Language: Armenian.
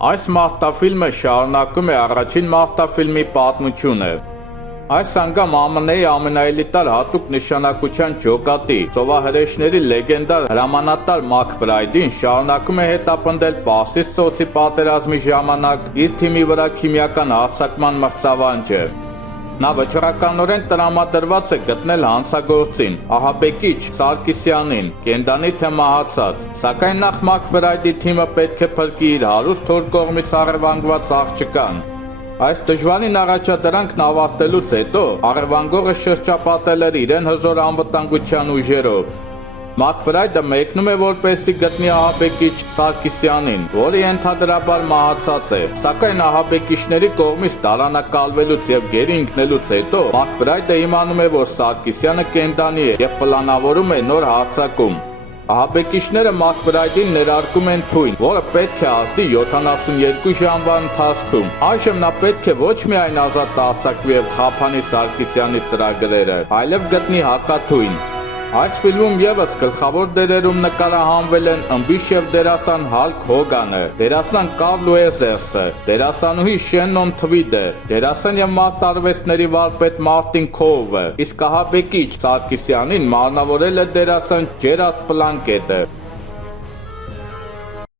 Այս մարտաֆիլմը շարունակում է առաջին մարտաֆիլմի պատմությունը։ Այս անգամ ԱՄՆ-ի ամենաէլիտար հատուկ նշանակության ջոկատի, ծովահրեշների լեգենդար հրամանատար Մաքբրայդին շարունակում է հետապնդել Պարսից ծոցի պատերազմի ժամանակ իր թիմի վրա քիմիական հարձակման մրցավանջը։ Նա վճռականորեն տրամադրված է գտնել հանցագործին, ահաբեկիչ Սարգսյանին, կենդանի թե մահացած, սակայն նախ Մաքբրայդի թիմը պետք է փրկի իր հարուստ հոր կողմից առևանգված աղջկան։ Այս դժվարին առաջադրանքն ավարտելուց հետո առևանգողը շրջապատել էր իրեն հզոր անվտանգության ուժերով։ Մաքբրայդը մեկնում է, որպեսզի գտնի ահաբեկիչ Սարգսյանին, որը ենթադրաբար մահացած է, սակայն ահաբեկիչների կողմից դարանակալվելուց եւ գերի ընկնելուց հետո Մաքբրայդը իմանում է, որ Սարգսյանը կենդանի է եւ պլանավորում է նոր հարձակում։ Ահաբեկիչները Մաքբրայդին ներարկում են թույն, որը պետք է ազդի 72 ժամվա ընթացքում։ Այժմ նա պետք է ոչ միայն ազատ արձակվի եւ խափանի Սարգսյանի ծրագրերը, այլև գտնի հակաթույն։ Այս ֆիլմում եւս գլխավոր դերերում նկարահանվել են ըմբիշ եւ դերասան Հալք Հոգանը, դերասան Կարլ Ուեզերսը, դերասանուհի Շեննոն Թվիդը, դերասան եւ մարդ-արվեստների վարպետ Մարտին Քովը, իսկ ահաբեկիչ Սարգսյանին մարմնավորել է դերասան Ջերարդ Պլանկետը։